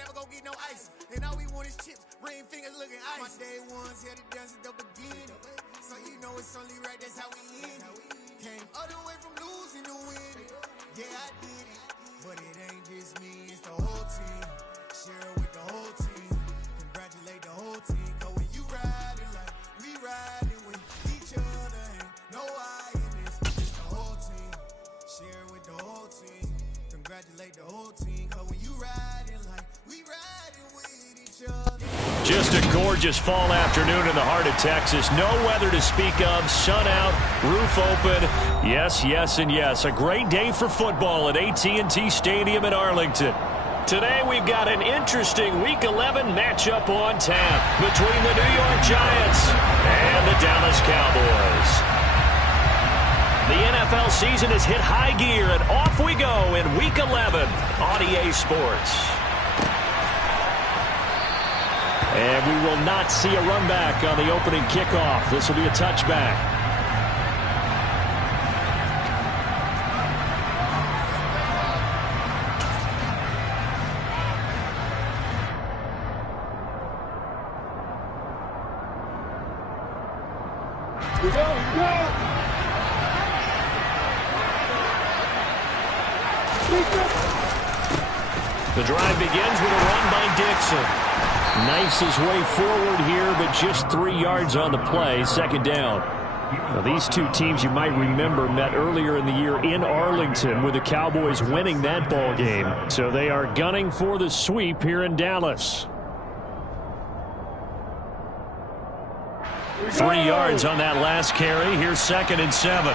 never gon' get no ice. And all we want is chips, ring fingers looking ice. My day ones here to dance at the beginning. So you know it's only right, that's how we end it. Came all the way from losing to winning. Yeah, I did it. But it ain't just me, it's the whole team. Share it with the whole team. Congratulate the whole team. Cause when you riding like we riding with each other, ain't no I in this. It's the whole team. Share it with the whole team. Congratulate the whole team. Cause when you riding like we riding with each other. Just a gorgeous fall afternoon in the heart of Texas. No weather to speak of. Sun out, roof open. Yes, yes, and yes. A great day for football at AT&T Stadium in Arlington. Today we've got an interesting Week 11 matchup on tap between the New York Giants and the Dallas Cowboys. The NFL season has hit high gear, and off we go in Week 11 on EA Sports. And we will not see a run back on the opening kickoff. This will be a touchback. The drive begins with a run by Dixon. Knifes his way forward here, but just 3 yards on the play. Second down. Now, these two teams, you might remember, met earlier in the year in Arlington with the Cowboys winning that ball game. So they are gunning for the sweep here in Dallas. 3 yards on that last carry. Here's 2nd and 7.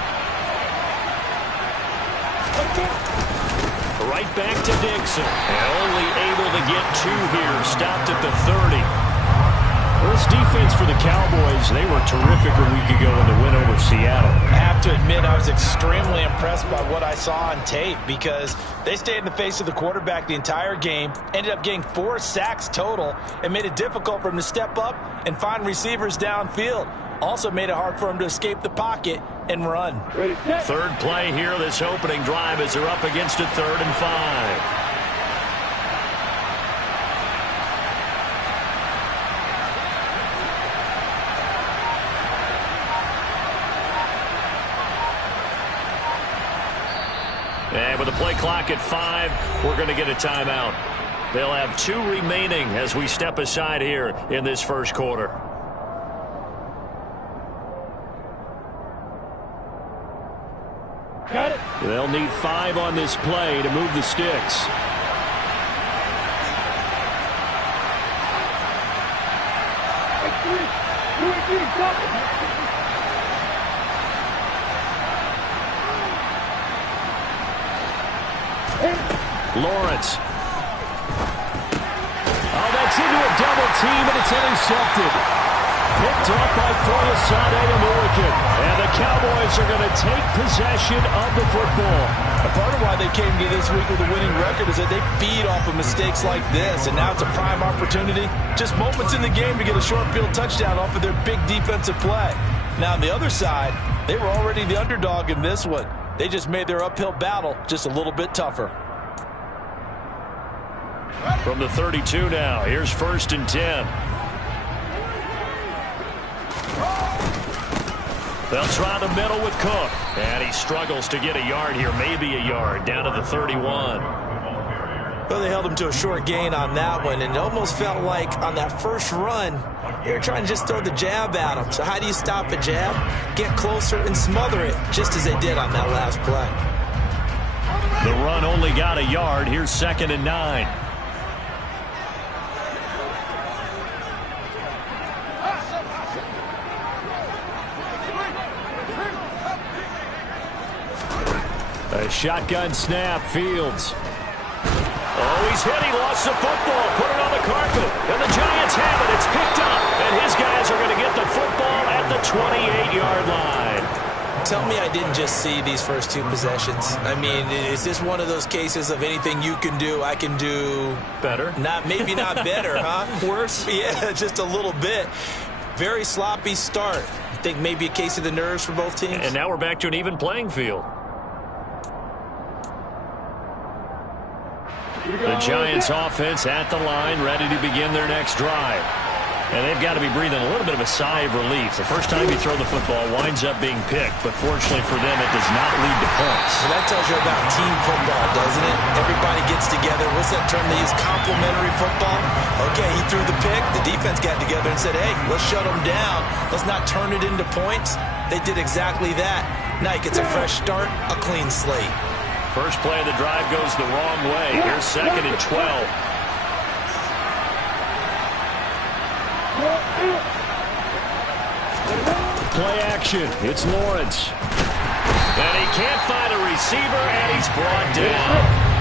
Right back to Dixon. And only able to get 2 here. Stopped at the 30. Well, this defense for the Cowboys, they were terrific a week ago in the win over Seattle. I have to admit, I was extremely impressed by what I saw on tape because they stayed in the face of the quarterback the entire game, ended up getting 4 sacks total, and made it difficult for him to step up and find receivers downfield. Also made it hard for him to escape the pocket and run. Third play here, this opening drive, as they're up against a 3rd and 5. And with the play clock at 5, we're going to get a timeout. They'll have 2 remaining as we step aside here in this first quarter. Got it. They'll need 5 on this play to move the sticks. Lawrence. Oh, that's into a double team, and it's intercepted. Picked off by American. And the Cowboys are going to take possession of the football. A part of why they came to this week with a winning record is that they feed off of mistakes like this, and now it's a prime opportunity. Just moments in the game to get a short field touchdown off of their big defensive play. Now on the other side, they were already the underdog in this one. They just made their uphill battle just a little bit tougher. From the 32 now, here's 1st and 10. They'll try the middle with Cook. And he struggles to get a yard here, maybe a yard, down to the 31. Well, they held him to a short gain on that one, and it almost felt like on that first run, they were trying to just throw the jab at him. So how do you stop a jab? Get closer and smother it, just as they did on that last play. The run only got a yard. Here's 2nd and 9. A shotgun snap, Fields. Oh, he's hit. He lost the football. Put it on the carpet. And the Giants have it. It's picked up. And his guys are going to get the football at the 28-yard line. Tell me I didn't just see these first 2 possessions. I mean, is this one of those cases of anything you can do, I can do better? Maybe not better, huh? Worse? Yeah, just a little bit. Very sloppy start. I think maybe a case of the nerves for both teams. And now we're back to an even playing field. The Giants offense at the line, ready to begin their next drive. And they've got to be breathing a little bit of a sigh of relief. The first time you throw the football winds up being picked, but fortunately for them, it does not lead to points. So that tells you about team football, doesn't it? Everybody gets together. What's that term they use? Complementary football? Okay, he threw the pick. The defense got together and said, hey, let's shut them down. Let's not turn it into points. They did exactly that. Now he gets a fresh start, a clean slate. First play of the drive goes the wrong way. Here's 2nd and 12. Play action. It's Lawrence. And he can't find a receiver, and he's brought down.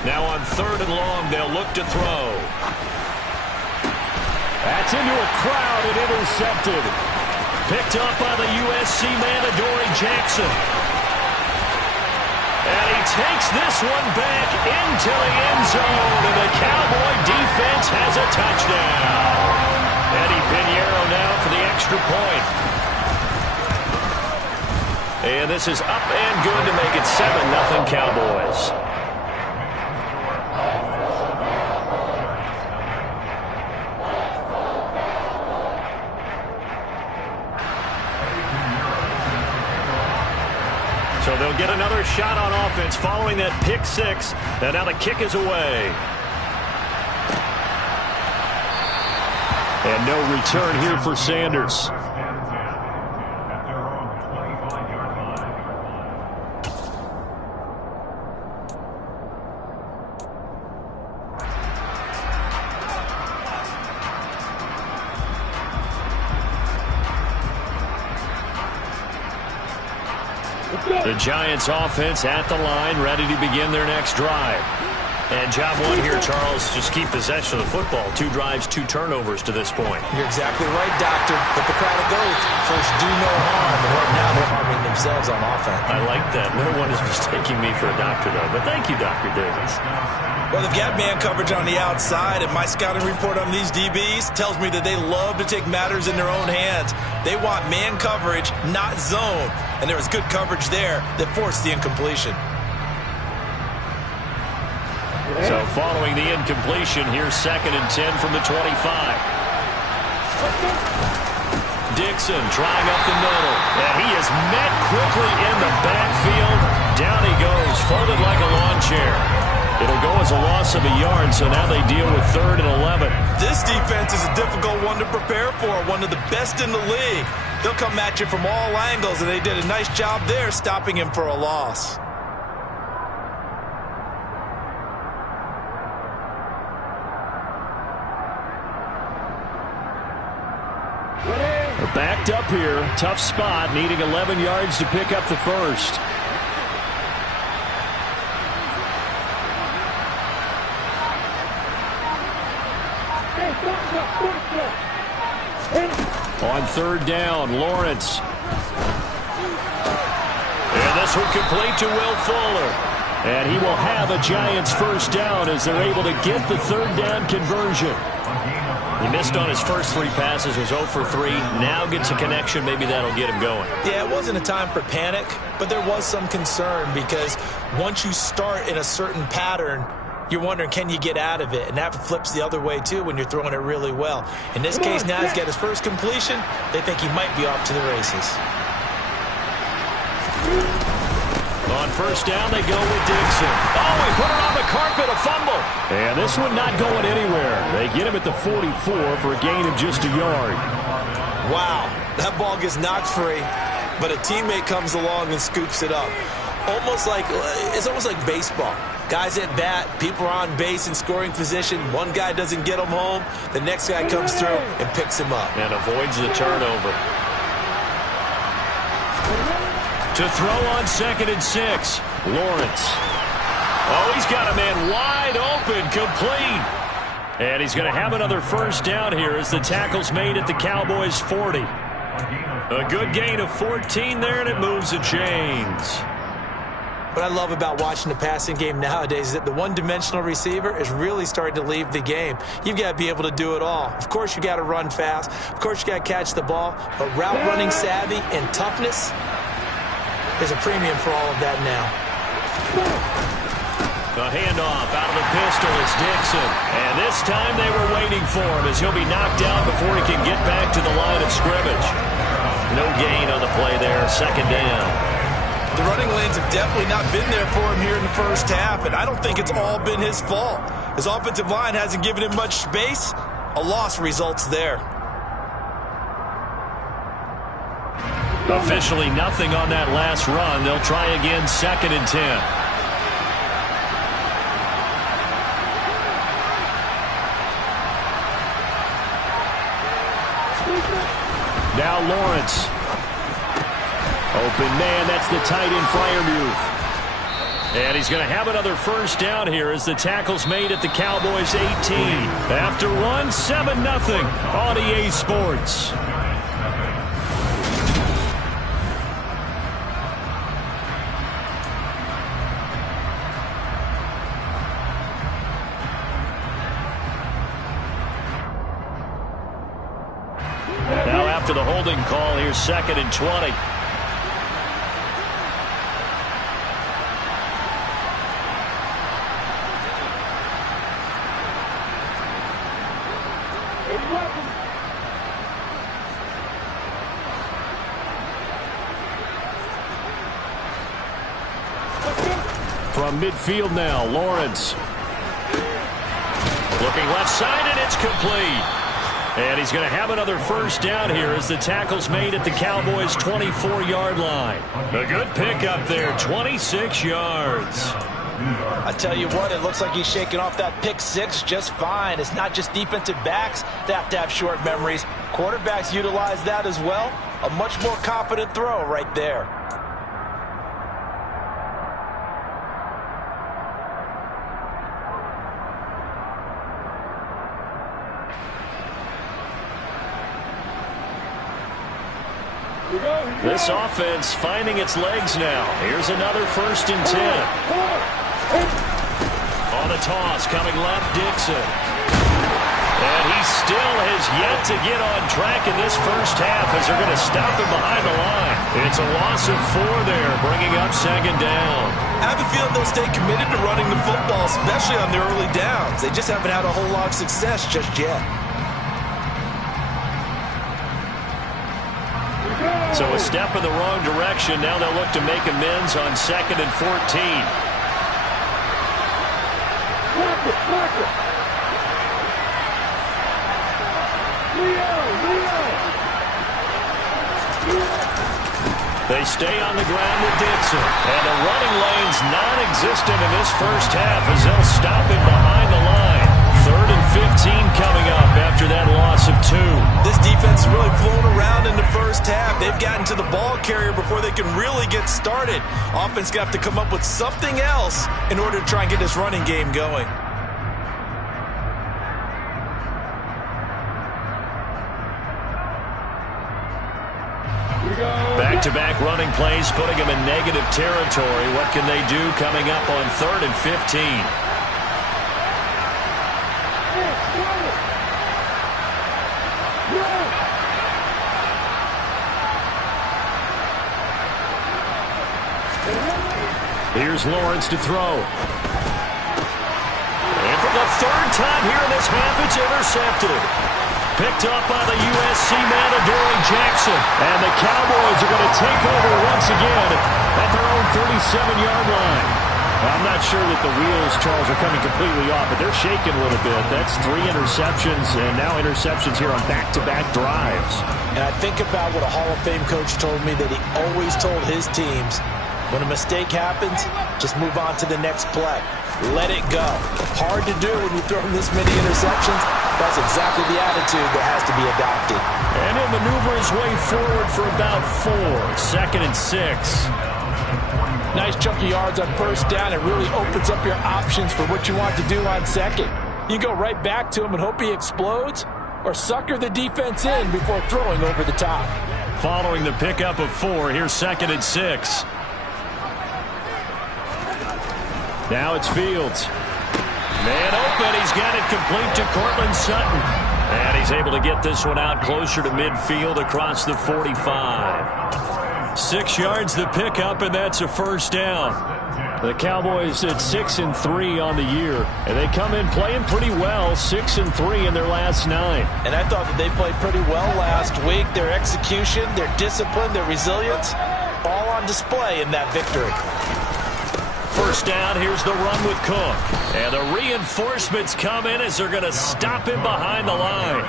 Now on 3rd and long, they'll look to throw. That's into a crowd and intercepted. Picked up by the USC man, Adoree Jackson. And he takes this one back into the end zone, and the Cowboy defense has a touchdown. Eddie Pinheiro now for the extra point. And this is up and good to make it 7-0 Cowboys. So they'll get another shot on offense following that pick six. And now the kick is away. And no return here for Sanders. The Giants offense at the line, ready to begin their next drive. And job one here, Charles, just keep possession of the football. 2 drives, 2 turnovers to this point. You're exactly right, Doctor. Hippocratic oath. First, do no harm. And right now, they're harming themselves on offense. I like that. No one is mistaking me for a doctor, though. But thank you, Dr. Davis. Well, they've got man coverage on the outside, and my scouting report on these DBs tells me that they love to take matters in their own hands. They want man coverage, not zone. And there was good coverage there that forced the incompletion. So following the incompletion, here's 2nd and 10 from the 25. Dixon trying up the middle. And he is met quickly in the backfield. Down he goes, folded like a lawn chair. It'll go as a loss of a yard, so now they deal with 3rd and 11. This defense is a difficult one to prepare for, one of the best in the league. They'll come at you from all angles, and they did a nice job there stopping him for a loss. They're backed up here. Tough spot, needing 11 yards to pick up the first. On 3rd down, Lawrence. And this one complete to Will Fuller. And he will have a Giants first down as they're able to get the 3rd down conversion. He missed on his first 3 passes, was 0 for 3. Now gets a connection. Maybe that'll get him going. Yeah, it wasn't a time for panic, but there was some concern because once you start in a certain pattern, you're wondering, can you get out of it? And that flips the other way, too, when you're throwing it really well. In this case, now he's got his first completion. They think he might be off to the races. On 1st down, they go with Dixon. Oh, he put it on the carpet, a fumble. And this one not going anywhere. They get him at the 44 for a gain of just a yard. Wow, that ball gets knocked free, but a teammate comes along and scoops it up. It's almost like baseball. Guys at bat, people are on base in scoring position. One guy doesn't get him home. The next guy comes through and picks him up. And avoids the turnover. To throw on 2nd and 6, Lawrence. Oh, he's got a man wide open, complete. And he's going to have another first down here as the tackle's made at the Cowboys' 40. A good gain of 14 there, and it moves the chains. What I love about watching the passing game nowadays is that the one-dimensional receiver is really starting to leave the game. You've got to be able to do it all. Of course, you got to run fast. Of course, you got to catch the ball. But route running savvy and toughness is a premium for all of that now. A handoff out of the pistol is Dixon. And this time they were waiting for him as he'll be knocked down before he can get back to the line of scrimmage. No gain on the play there, second down. The running lanes have definitely not been there for him here in the first half, and I don't think it's all been his fault. His offensive line hasn't given him much space. A loss results there. Officially nothing on that last run. They'll try again, 2nd and 10. Now Lawrence. Open man, that's the tight end Freiermuth. And he's going to have another first down here as the tackle's made at the Cowboys 18. After one, 7-0 on EA Sports. Now after the holding call, here's 2nd and 20. From midfield now, Lawrence. Looking left side, and it's complete. And he's going to have another first down here as the tackle's made at the Cowboys' 24-yard line. A good pickup there, 26 yards. I tell you what, it looks like he's shaking off that pick six just fine. It's not just defensive backs that have to have short memories. Quarterbacks utilize that as well. A much more confident throw right there. This offense finding its legs now. Here's another 1st and 10. On the toss, coming left, Dixon. And he still has yet to get on track in this first half as they're going to stop him behind the line. It's a loss of 4 there, bringing up 2nd down. I have a feeling they'll stay committed to running the football, especially on the early downs. They just haven't had a whole lot of success just yet. So a step in the wrong direction. Now they'll look to make amends on 2nd and 14. They stay on the ground with Dixon. And the running lane's non-existent in this first half as they'll stop him behind the line. 3rd and 15 coming up after that loss of 2. This defense is really flown around in the first half. They've gotten to the ball carrier before they can really get started. Offense got to come up with something else in order to try and get this running game going. Back-to-back running plays putting them in negative territory. What can they do coming up on 3rd and 15? Here's Lawrence to throw. And for the 3rd time here in this half, it's intercepted. Picked up by the USC man, Adoree Jackson. And the Cowboys are going to take over once again at their own 37-yard line. I'm not sure that the wheels, Charles, are coming completely off, but they're shaking a little bit. That's 3 interceptions, and now interceptions here on back-to-back drives. And I think about what a Hall of Fame coach told me that he always told his teams, when a mistake happens, just move on to the next play. Let it go. Hard to do when you throw this many interceptions. That's exactly the attitude that has to be adopted. And he'll maneuver his way forward for about 4. 2nd and 6. Nice chunk of yards on first down. It really opens up your options for what you want to do on 2nd. You go right back to him and hope he explodes, or sucker the defense in before throwing over the top. following the pickup of 4. Here's 2nd and 6. Now it's Fields. Man open. He's got it complete to Cortland Sutton. And he's able to get this one out closer to midfield across the 45. 6 yards the pickup, and that's a first down. The Cowboys at 6-3 on the year, and they come in playing pretty well, 6-3 in their last 9. And I thought that they played pretty well last week. Their execution, their discipline, their resilience, all on display in that victory. First down, here's the run with Cook. And the reinforcements come in as they're going to stop him behind the line.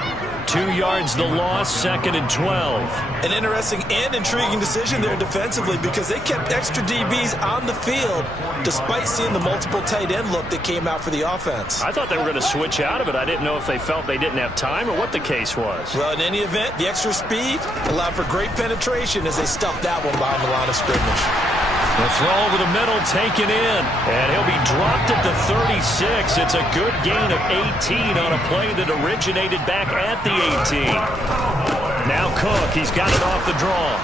2 yards the loss, 2nd and 12. An interesting and intriguing decision there defensively because they kept extra DBs on the field despite seeing the multiple tight end look that came out for the offense. I thought they were going to switch out of it. I didn't know if they felt they didn't have time or what the case was. Well, in any event, the extra speed allowed for great penetration as they stuffed that one behind the line of scrimmage. The throw over the middle taken in, and he'll be dropped at the 36. It's a good gain of 18 on a play that originated back at the 18. Now Cook, he's got it off the draw.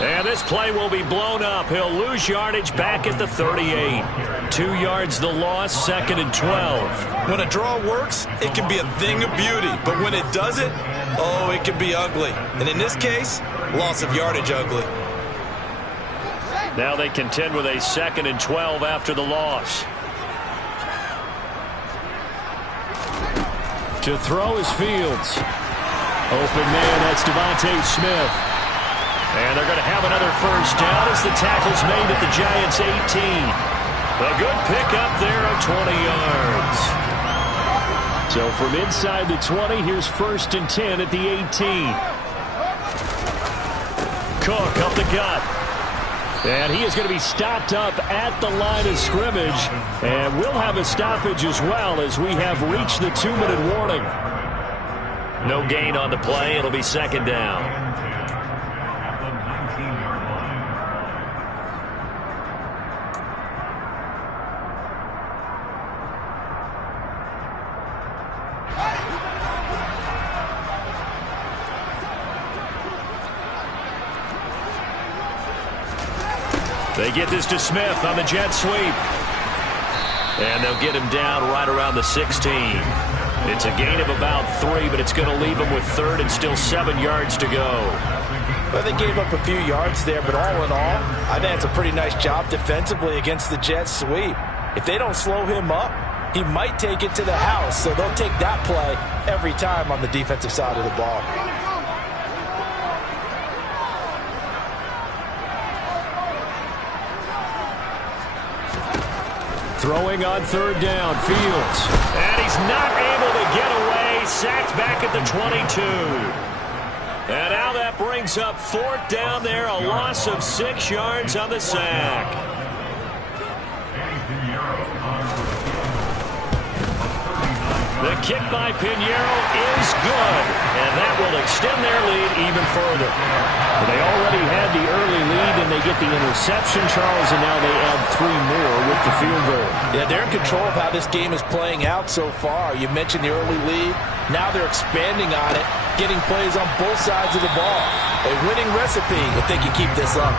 And this play will be blown up. He'll lose yardage back at the 38. 2 yards the loss, 2nd and 12. When a draw works, it can be a thing of beauty. But when it doesn't, oh, it can be ugly. And in this case, loss of yardage ugly. Now they contend with a 2nd and 12 after the loss. To throw is Fields. Open man, that's Devontae Smith. And they're going to have another first down as the tackle's made at the Giants' 18. A good pickup there of 20 yards. So from inside the 20, here's 1st and 10 at the 18. Cook up the gut. And he is going to be stopped up at the line of scrimmage. And we'll have a stoppage as well as we have reached the 2-minute warning. No gain on the play. It'll be 2nd down. They get this to Smith on the jet sweep. And they'll get him down right around the 16. It's a gain of about 3, but it's going to leave him with 3rd and still 7 yards to go. Well, they gave up a few yards there, but all in all, I think it's a pretty nice job defensively against the jet sweep. If they don't slow him up, he might take it to the house, so they'll take that play every time on the defensive side of the ball. Throwing on 3rd down, Fields. And he's not able to get away. Sacked back at the 22. And now that brings up 4th down there. A loss of 6 yards on the sack. The kick by Pinheiro is good. And that will extend their lead even further. They already had the early lead, and they get the interception, Charles, and now they add 3 more with the field goal. Yeah, they're in control of how this game is playing out so far. You mentioned the early lead. Now they're expanding on it, getting plays on both sides of the ball. A winning recipe if they can keep this up.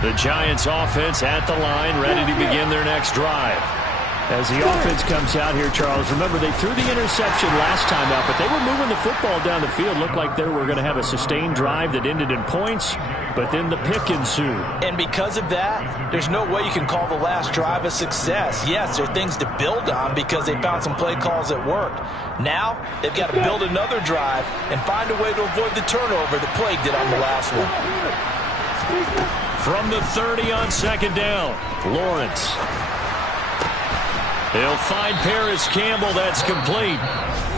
The Giants offense at the line, ready to begin their next drive. As the offense comes out here, Charles, remember they threw the interception last time out, but they were moving the football down the field. Looked like they were going to have a sustained drive that ended in points, but then the pick ensued. And because of that, there's no way you can call the last drive a success. Yes, there are things to build on because they found some play calls that worked. Now, they've got to build another drive and find a way to avoid the turnover that plagued it on the last one. From the 30 on 2nd down, Lawrence. He'll find Paris Campbell. That's complete.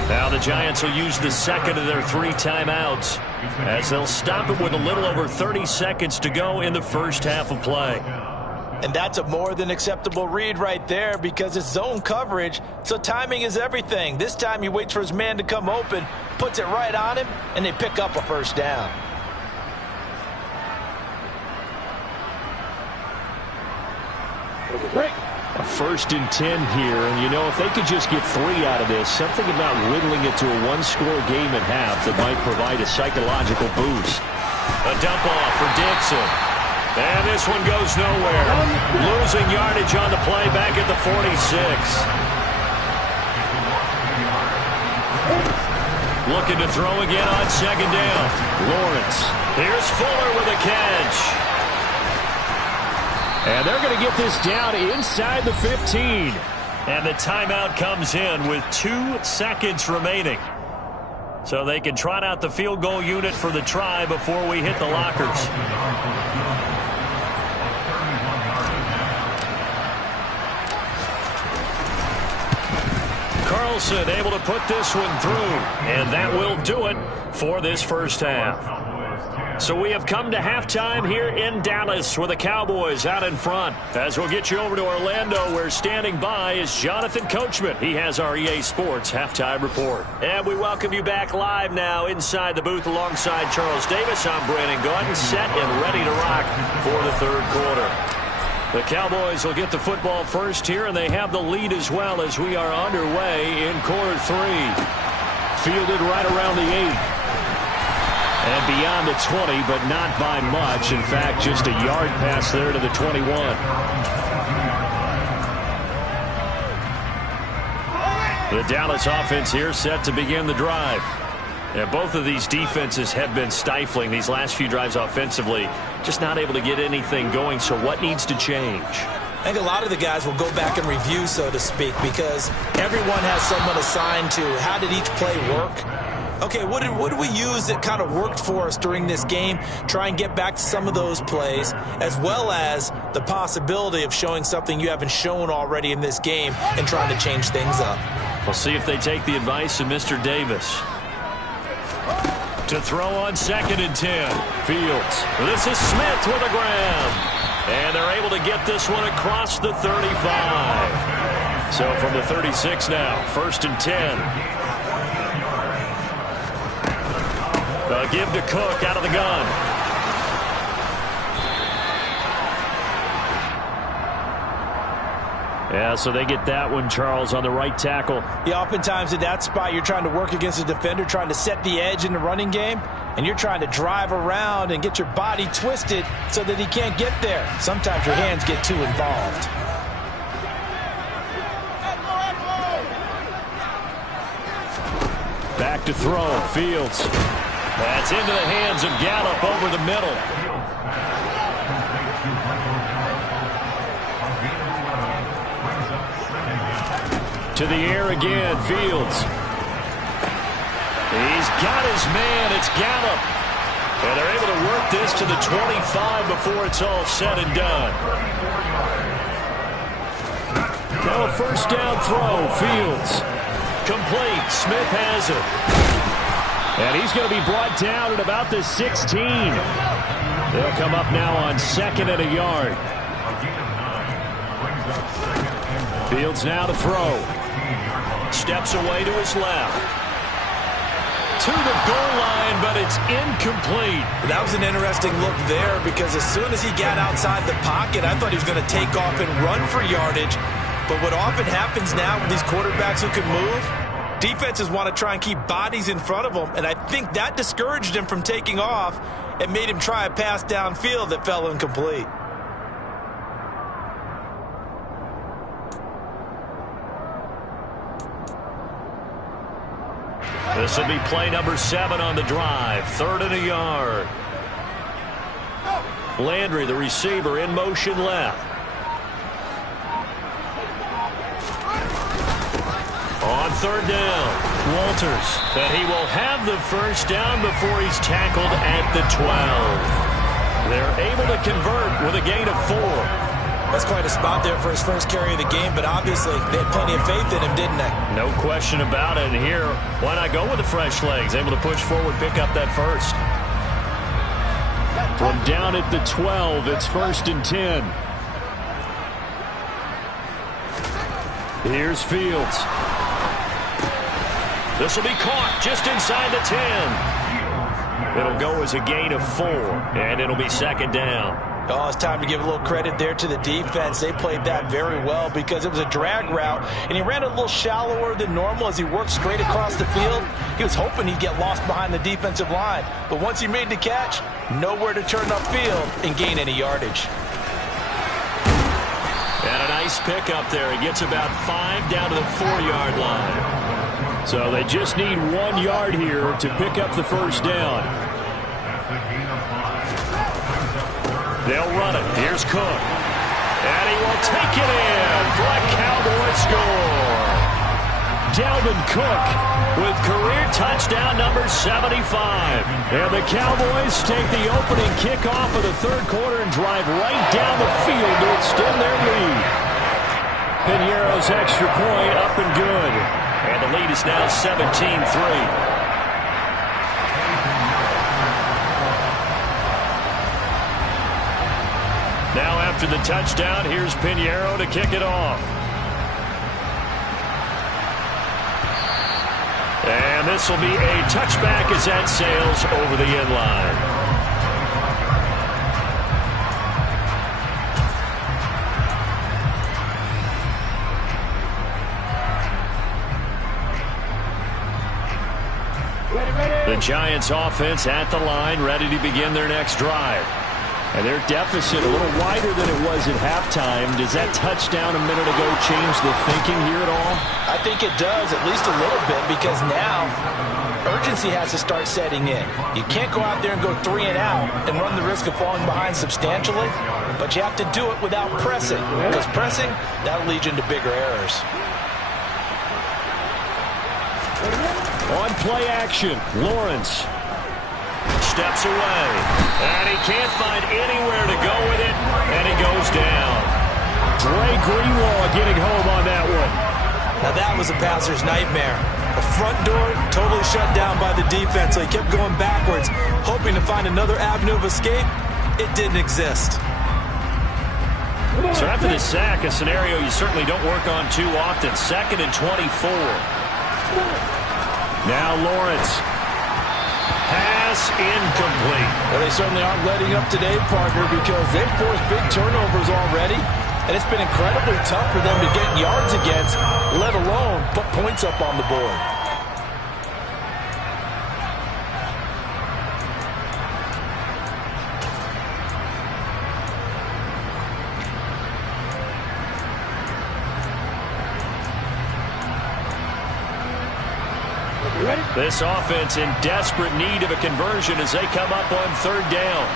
Now the Giants will use the 2nd of their 3 timeouts as they'll stop it with a little over 30 seconds to go in the first half of play. And that's a more than acceptable read right there because it's zone coverage, so timing is everything. This time he waits for his man to come open, puts it right on him, and they pick up a first down. A 1st and 10 here, and you know, if they could just get 3 out of this, something about whittling it to a one-score game at half that might provide a psychological boost. A dump off for Dixon. And this one goes nowhere. Losing yardage on the play back at the 46. Looking to throw again on 2nd down. Lawrence. Here's Fuller with a catch. And they're going to get this down inside the 15. And the timeout comes in with 2 seconds remaining. So they can trot out the field goal unit for the try before we hit the lockers. Carlson able to put this one through. And that will do it for this first half. So we have come to halftime here in Dallas with the Cowboys out in front. As we'll get you over to Orlando, where standing by is Jonathan Coachman. He has our EA Sports halftime report. And we welcome you back live now inside the booth alongside Charles Davis. I'm Brandon Gaudin, set and ready to rock for the 3rd quarter. The Cowboys will get the football first here, and they have the lead as well as we are underway in quarter 3. Fielded right around the 8. And beyond the 20, but not by much. In fact, just a yard pass there to the 21. The Dallas offense here set to begin the drive. And both of these defenses have been stifling these last few drives offensively. Just not able to get anything going. So what needs to change? I think a lot of the guys will go back and review, so to speak, because everyone has someone assigned to how did each play work. Okay, what did we use that kind of worked for us during this game? Try and get back to some of those plays, as well as the possibility of showing something you haven't shown already in this game and trying to change things up. We'll see if they take the advice of Mr. Davis. To throw on 2nd and 10. Fields. This is Smith with a grab. And they're able to get this one across the 35. So from the 36 now, 1st and 10. Give to Cook out of the gun. Yeah, so they get that one, Charles, on the right tackle. Yeah, oftentimes in that spot, you're trying to work against a defender, trying to set the edge in the running game, and you're trying to drive around and get your body twisted so that he can't get there. Sometimes your hands get too involved. Back to throw, Fields. That's into the hands of Gallup over the middle. To the air again, Fields. He's got his man, it's Gallup. And they're able to work this to the 25 before it's all said and done. Now a 1st down throw, Fields. Complete, Smith has it. And he's going to be brought down at about the 16. They'll come up now on 2nd and a yard. Fields now to throw. Steps away to his left. To the goal line, but it's incomplete. That was an interesting look there because as soon as he got outside the pocket, I thought he was going to take off and run for yardage. But what often happens now with these quarterbacks who can move, defenses want to try and keep bodies in front of them, and I think that discouraged him from taking off and made him try a pass downfield that fell incomplete. This will be play number 7 on the drive. 3rd and a yard. Landry, the receiver, in motion left. On 3rd down, Walters. And he will have the 1st down before he's tackled at the 12. They're able to convert with a gain of 4. That's quite a spot there for his first carry of the game, but obviously they had plenty of faith in him, didn't they? No question about it. And here, why not go with the fresh legs? Able to push forward, pick up that 1st. From down at the 12, it's 1st and 10. Here's Fields. This will be caught just inside the 10. It'll go as a gain of 4, and it'll be 2nd down. Oh, it's time to give a little credit there to the defense. They played that very well because it was a drag route, and he ran a little shallower than normal as he worked straight across the field. He was hoping he'd get lost behind the defensive line, but once he made the catch, nowhere to turn upfield and gain any yardage. And a nice pickup there. He gets about 5 down to the 4-yard line. So they just need 1 yard here to pick up the first down. They'll run it. Here's Cook. And he will take it in for a Cowboy score. Dalvin Cook with career touchdown number 75. And the Cowboys take the opening kickoff of the third quarter and drive right down the field to extend their lead. Piñeiro's extra point up and good. And the lead is now 17-3. Now after the touchdown, here's Piñeiro to kick it off. And this will be a touchback as that sails over the end line. The Giants offense at the line, ready to begin their next drive. And their deficit a little wider than it was at halftime. Does that touchdown a minute ago change the thinking here at all? I think it does, at least a little bit, because now urgency has to start setting in. You can't go out there and go 3 and out and run the risk of falling behind substantially, but you have to do it without pressing, because pressing, that'll lead you into bigger errors. On play action, Lawrence steps away, and he can't find anywhere to go with it, and he goes down. Dre Greenlaw getting home on that one. Now that was a passer's nightmare. The front door totally shut down by the defense, so he kept going backwards, hoping to find another avenue of escape. It didn't exist. So after the sack, a scenario you certainly don't work on too often. 2nd and 24. Now Lawrence. Pass incomplete. Well, they certainly aren't letting up today, partner, because they've forced big turnovers already, and it's been incredibly tough for them to get yards against, let alone put points up on the board. This offense in desperate need of a conversion as they come up on 3rd down.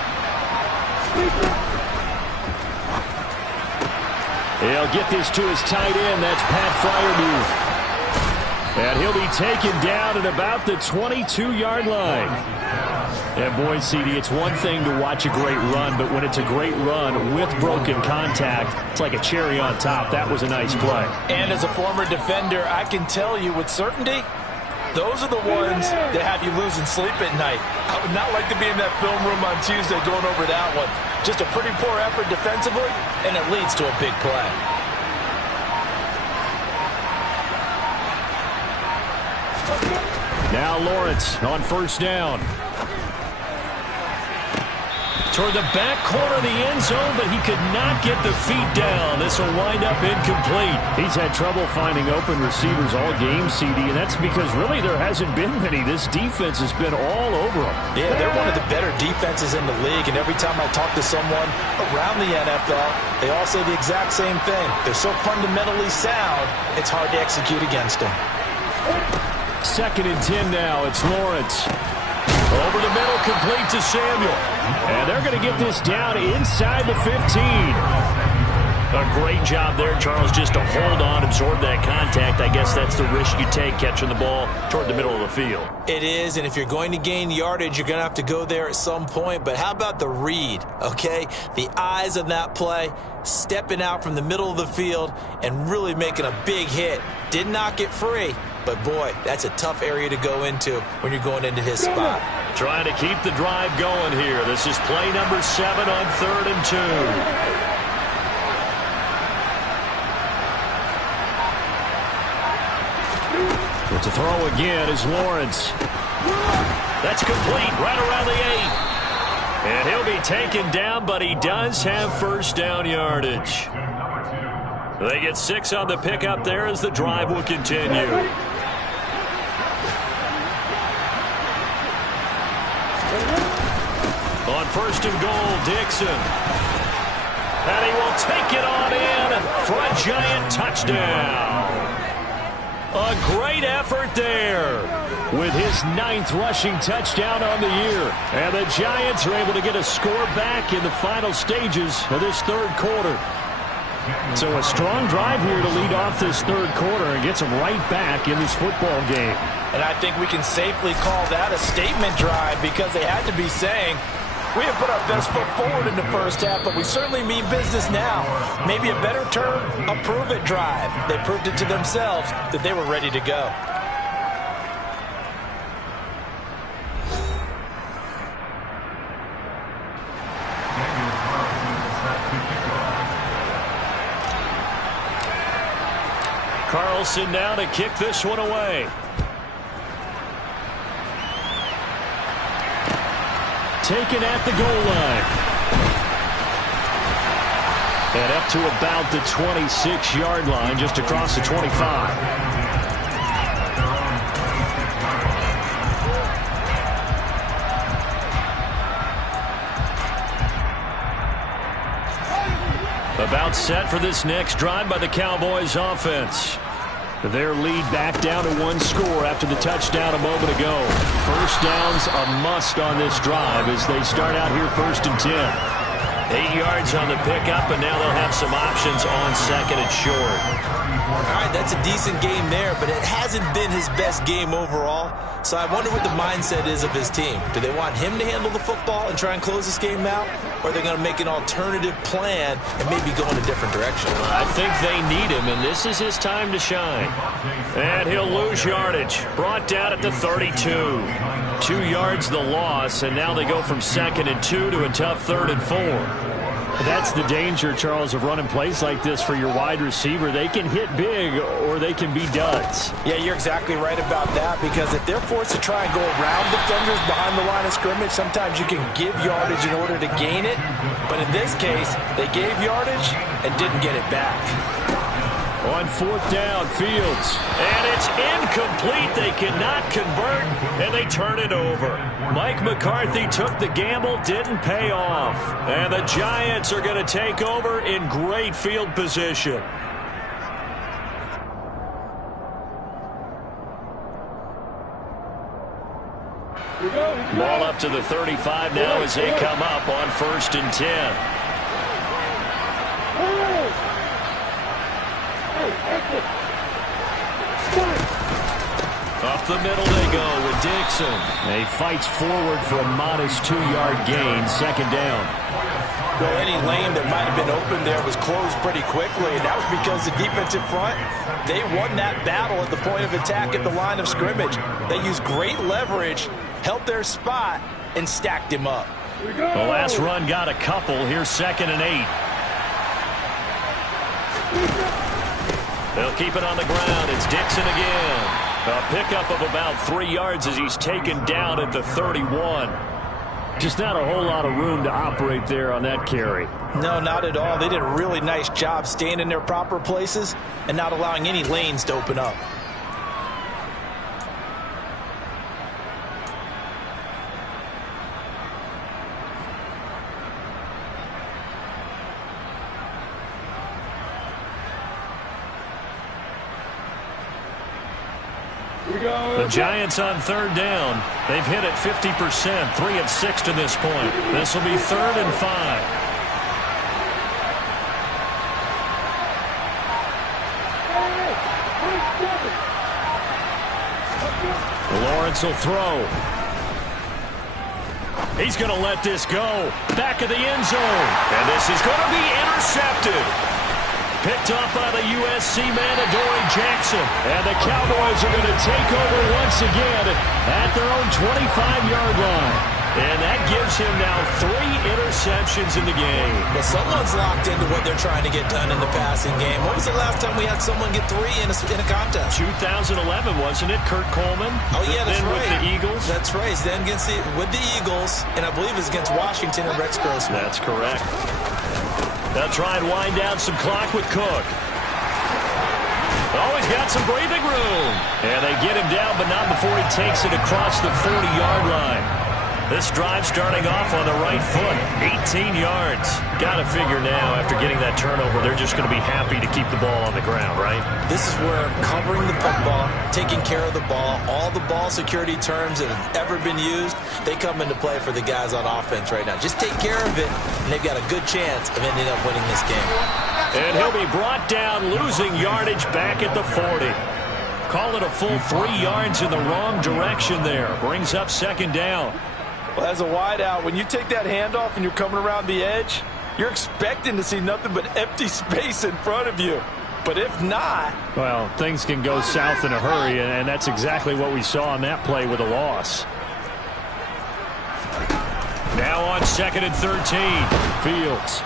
He'll get this to his tight end. That's Pat Freiermuth. And he'll be taken down at about the 22-yard line. And boy, CD, it's one thing to watch a great run, but when it's a great run with broken contact, it's like a cherry on top. That was a nice play. And as a former defender, I can tell you with certainty, those are the ones that have you losing sleep at night. I would not like to be in that film room on Tuesday going over that one. Just a pretty poor effort defensively, and it leads to a big play. Now Lawrence on 1st down. Toward the back corner of the end zone, but he could not get the feet down. This will wind up incomplete. He's had trouble finding open receivers all game, CD, and that's because really there hasn't been many. This defense has been all over them. Yeah, they're one of the better defenses in the league, and every time I talk to someone around the NFL, they all say the exact same thing. They're so fundamentally sound, it's hard to execute against them. 2nd and 10 now. It's Lawrence. Over the middle, complete to Samuel. And they're going to get this down inside the 15. A great job there, Charles, just to hold on, absorb that contact. I guess that's the risk you take catching the ball toward the middle of the field. It is, and if you're going to gain yardage, you're going to have to go there at some point. But how about the read, okay? The eyes of that play, stepping out from the middle of the field and really making a big hit. Did not get free, but boy, that's a tough area to go into when you're going into his spot. Trying to keep the drive going here. This is play number 7 on 3rd and 2. To throw again is Lawrence. That's complete right around the 8. And he'll be taken down, but he does have first down yardage. They get 6 on the pickup there as the drive will continue. On first and goal, Dixon. And he will take it on in for a Giant touchdown. A great effort there with his 9th rushing touchdown on the year. And the Giants are able to get a score back in the final stages of this third quarter. So a strong drive here to lead off this third quarter and gets them right back in this football game. And I think we can safely call that a statement drive because they had to be saying, we have put our best foot forward in the first half, but we certainly mean business now. Maybe a better term, a prove-it drive. They proved it to themselves that they were ready to go. Carlson now to kick this one away. Taken at the goal line. And up to about the 26-yard line, just across the 25. About set for this next drive by the Cowboys offense. Their lead back down to 1 score after the touchdown a moment ago. First down's a must on this drive as they start out here first and 10. 8 yards on the pickup, and now they'll have some options on second and short. All right, that's a decent game there, but it hasn't been his best game overall. So I wonder what the mindset is of his team. Do they want him to handle the football and try and close this game out? Or are they going to make an alternative plan and maybe go in a different direction? I think they need him, and this is his time to shine. And he'll lose yardage. Brought down at the 32. 2 yards the loss, and now they go from second and 2 to a tough third and 4. That's the danger, Charles, of running plays like this for your wide receiver. They can hit big or they can be duds. Yeah, you're exactly right about that because if they're forced to try and go around defenders behind the line of scrimmage, sometimes you can give yardage in order to gain it. But in this case, they gave yardage and didn't get it back. On 4th down, Fields. And it's incomplete. They cannot convert, and they turn it over. Mike McCarthy took the gamble, didn't pay off. And the Giants are going to take over in great field position. Ball up to the 35 now as they come up on 1st and 10. Up the middle they go with Dixon. He fights forward for a modest 2-yard gain, second down. Well, any lane that might have been open there was closed pretty quickly, and that was because the defensive front, they won that battle at the point of attack at the line of scrimmage. They used great leverage, held their spot, and stacked him up. The last run got a couple. Here's 2nd and 8. They'll keep it on the ground. It's Dixon again. A pickup of about 3 yards as he's taken down at the 31. Just not a whole lot of room to operate there on that carry. No, not at all. They did a really nice job staying in their proper places and not allowing any lanes to open up. The Giants on 3rd down. They've hit it 50%, 3 of 6 to this point. This will be 3rd and 5. Lawrence will throw. He's going to let this go. Back of the end zone. And this is going to be intercepted. Picked off by the USC man, Adoree Jackson. And the Cowboys are going to take over once again at their own 25-yard line. And that gives him now 3 interceptions in the game. Well, someone's locked into what they're trying to get done in the passing game. When was the last time we had someone get 3 in a contest? 2011, wasn't it? Kurt Coleman. Oh, yeah, that's then right. With the Eagles. That's right. He's then with the Eagles, and I believe it's against Washington and Rex Grossman. That's correct. They'll try and wind down some clock with Cook. Oh, he's got some breathing room. And they get him down, but not before he takes it across the 40-yard line. This drive starting off on the right foot. 18 yards. Got to figure now, after getting that turnover, they're just going to be happy to keep the ball on the ground, right? This is where covering the football, taking care of the ball, all the ball security terms that have ever been used, they come into play for the guys on offense right now. Just take care of it, and they've got a good chance of ending up winning this game. And he'll be brought down, losing yardage back at the 40. Call it a full 3 yards in the wrong direction there. Brings up second down. Well, as a wideout, when you take that handoff and you're coming around the edge, you're expecting to see nothing but empty space in front of you. But if not... Well, things can go south in a hurry, and that's exactly what we saw on that play with a loss. Now on 2nd and 13. Fields.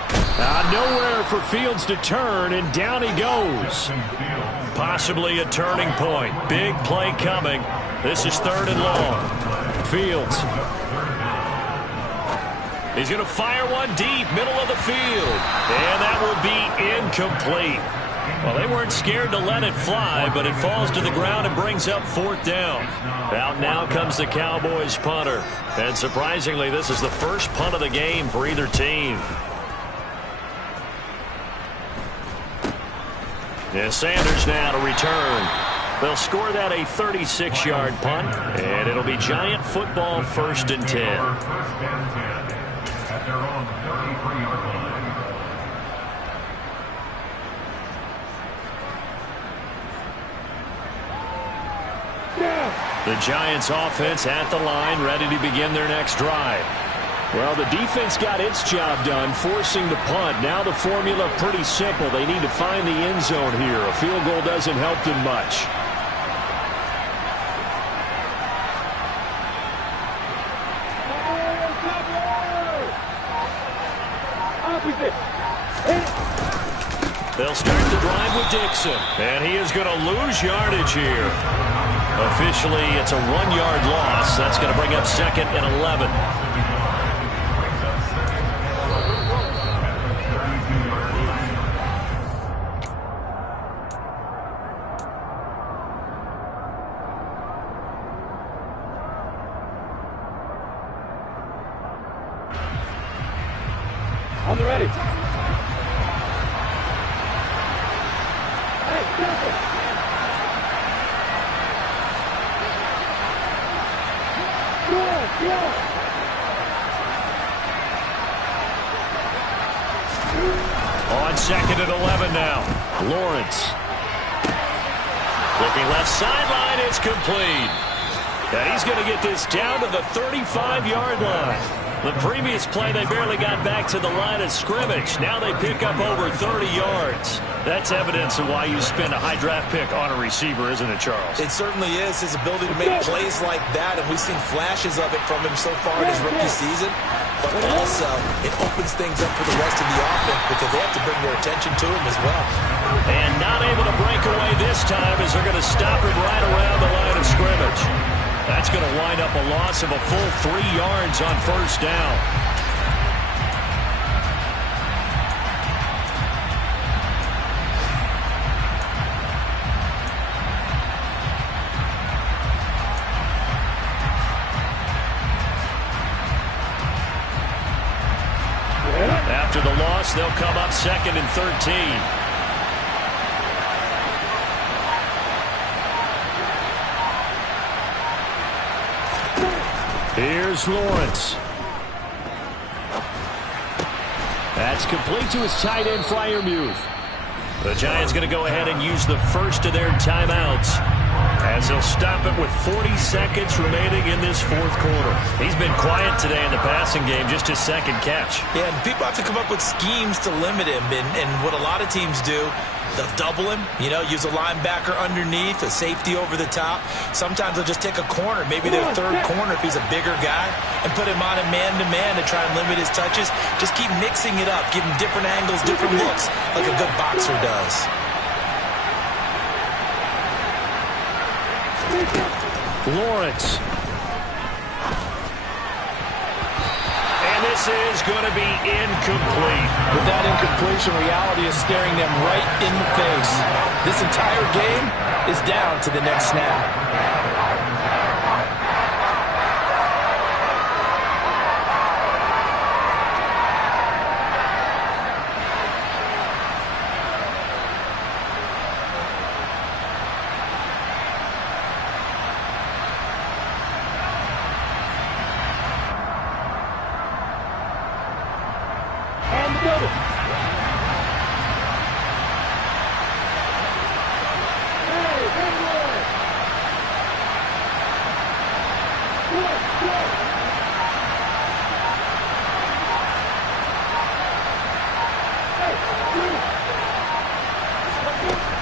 Nowhere for Fields to turn, and down he goes. Possibly a turning point. Big play coming. This is 3rd and long. Fields. He's going to fire one deep, middle of the field. And that will be incomplete. Well, they weren't scared to let it fly, but it falls to the ground and brings up 4th down. Out now comes the Cowboys punter. And surprisingly, this is the first punt of the game for either team. And Sanders now to return. They'll score that a 36-yard punt, and it'll be Giant football 1st and 10. At their own 33-yard line. The Giants offense at the line, ready to begin their next drive. Well, the defense got its job done, forcing the punt. Now the formula pretty simple. They need to find the end zone here. A field goal doesn't help them much. They'll start the drive with Dixon, and he is going to lose yardage here. Officially, it's a 1-yard loss. That's going to bring up 2nd and 11. On the ready. On 2nd and 11 now. Lawrence. Looking left sideline, it's complete. And he's going to get this down to the 35-yard line. The previous play, they barely got back to the line of scrimmage. Now they pick up over 30 yards. That's evidence of why you spend a high draft pick on a receiver, isn't it, Charles? It certainly is. His ability to make plays like that, and we've seen flashes of it from him so far in his rookie season. But also, it opens things up for the rest of the offense because they have to bring their attention to him as well. And not able to break away this time as they're going to stop him right around the line of scrimmage. That's going to wind up a loss of a full 3 yards on 1st down. After the loss, they'll come up 2nd and 13. Here's Lawrence. That's complete to his tight end, Freiermuth. The Giants going to go ahead and use the first of their timeouts as they'll stop it with 40 seconds remaining in this 4th quarter. He's been quiet today in the passing game, just his 2nd catch. Yeah, and people have to come up with schemes to limit him, and what a lot of teams do They'll double him, use a linebacker underneath, a safety over the top. Sometimes they'll just take a corner, maybe their third corner if he's a bigger guy, and put him on a man-to-man to try and limit his touches. Just keep mixing it up, give him different angles, different looks, like a good boxer does. Lawrence. And this is going to be incomplete. With that incompletion, reality is staring them right in the face. This entire game is down to the next snap.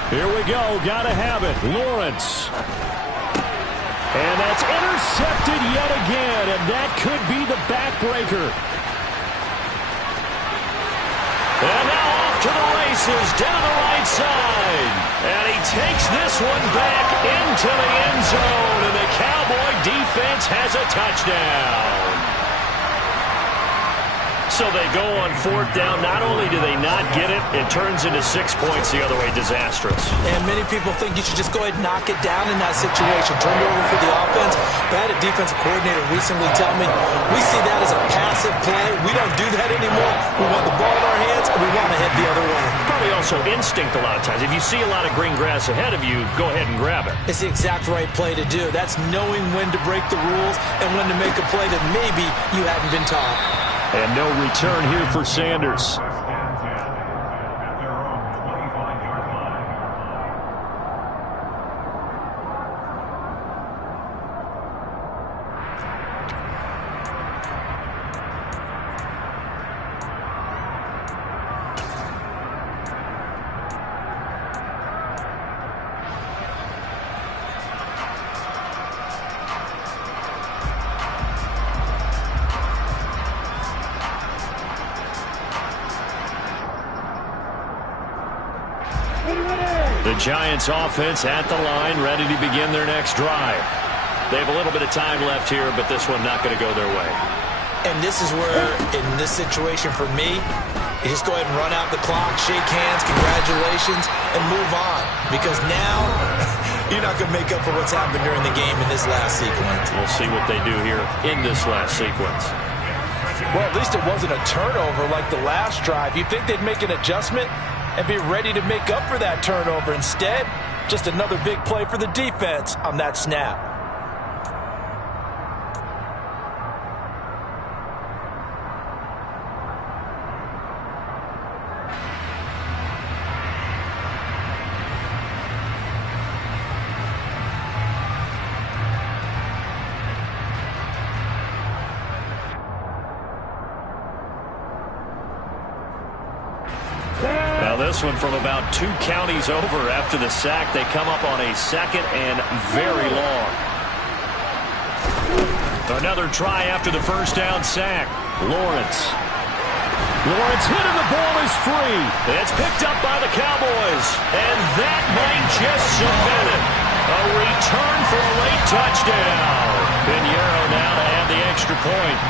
Here we go. Gotta have it. Lawrence. And that's intercepted yet again, and that could be the backbreaker. And now off to the races, down the right side. And he takes this one back into the end zone, and the Cowboy defense has a touchdown. So they go on fourth down. Not only do they not get it, it turns into 6 points the other way. Disastrous. And many people think you should just go ahead and knock it down in that situation. Turn it over for the offense. But I had a defensive coordinator recently tell me, we see that as a passive play. We don't do that anymore. We want the ball in our hands, and we want to head the other way. Probably also instinct a lot of times. If you see a lot of green grass ahead of you, go ahead and grab it. It's the exact right play to do. That's knowing when to break the rules and when to make a play that maybe you hadn't been taught. And no return here for Sanders. The Giants offense at the line, ready to begin their next drive. They have a little bit of time left here, but this one not going to go their way. And this is where, in this situation for me, you just go ahead and run out the clock, shake hands, congratulations, and move on. Because now, you're not going to make up for what's happened during the game in this last sequence. We'll see what they do here in this last sequence. Well, at least it wasn't a turnover like the last drive. You'd think they'd make an adjustment and be ready to make up for that turnover. Instead, just another big play for the defense on that snap. This one from about 2 counties over after the sack. They come up on a second and very long. Another try after the first down sack. Lawrence hit and the ball is free. It's picked up by the Cowboys. And that might just cement it. A return for a late touchdown. Pinheiro now to have the extra point.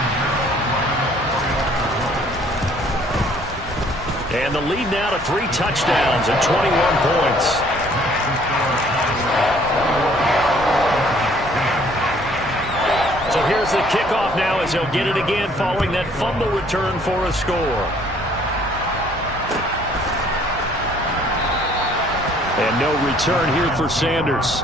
And the lead now to 3 touchdowns and 21 points. So here's the kickoff now as he'll get it again following that fumble return for a score. And no return here for Sanders.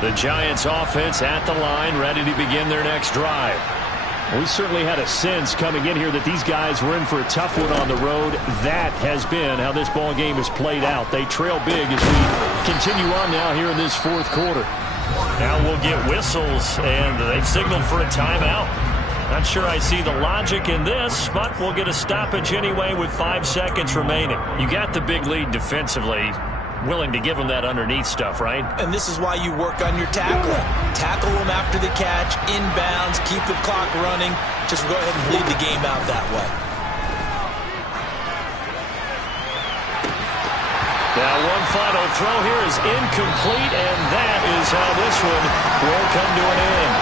The Giants offense at the line, ready to begin their next drive. We certainly had a sense coming in here that these guys were in for a tough one on the road. That has been how this ball game has played out. They trail big as we continue on now here in this fourth quarter. Now we'll get whistles, and they've signaled for a timeout. Not sure I see the logic in this, but we'll get a stoppage anyway with 5 seconds remaining. You got the big lead defensively. Willing to give them that underneath stuff, right? And this is why you work on your tackling. Tackle them after the catch, inbounds, keep the clock running. Just go ahead and bleed the game out that way. Now one final throw here is incomplete, and that is how this one will come to an end.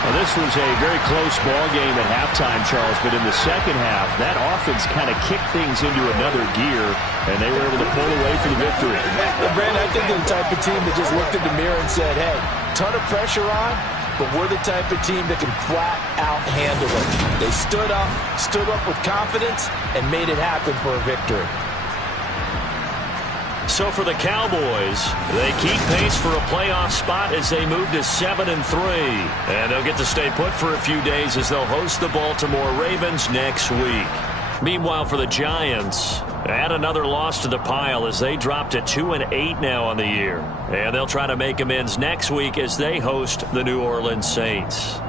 Well, this was a very close ball game at halftime, Charles, but in the second half, that offense kind of kicked things into another gear, and they were able to pull away for the victory. Brandon, I think they're the type of team that just looked in the mirror and said, hey, ton of pressure on, but we're the type of team that can flat out handle it. They stood up with confidence, and made it happen for a victory. So for the Cowboys, they keep pace for a playoff spot as they move to 7-3. And they'll get to stay put for a few days as they'll host the Baltimore Ravens next week. Meanwhile, for the Giants, add another loss to the pile as they drop to 2-8 now on the year. And they'll try to make amends next week as they host the New Orleans Saints.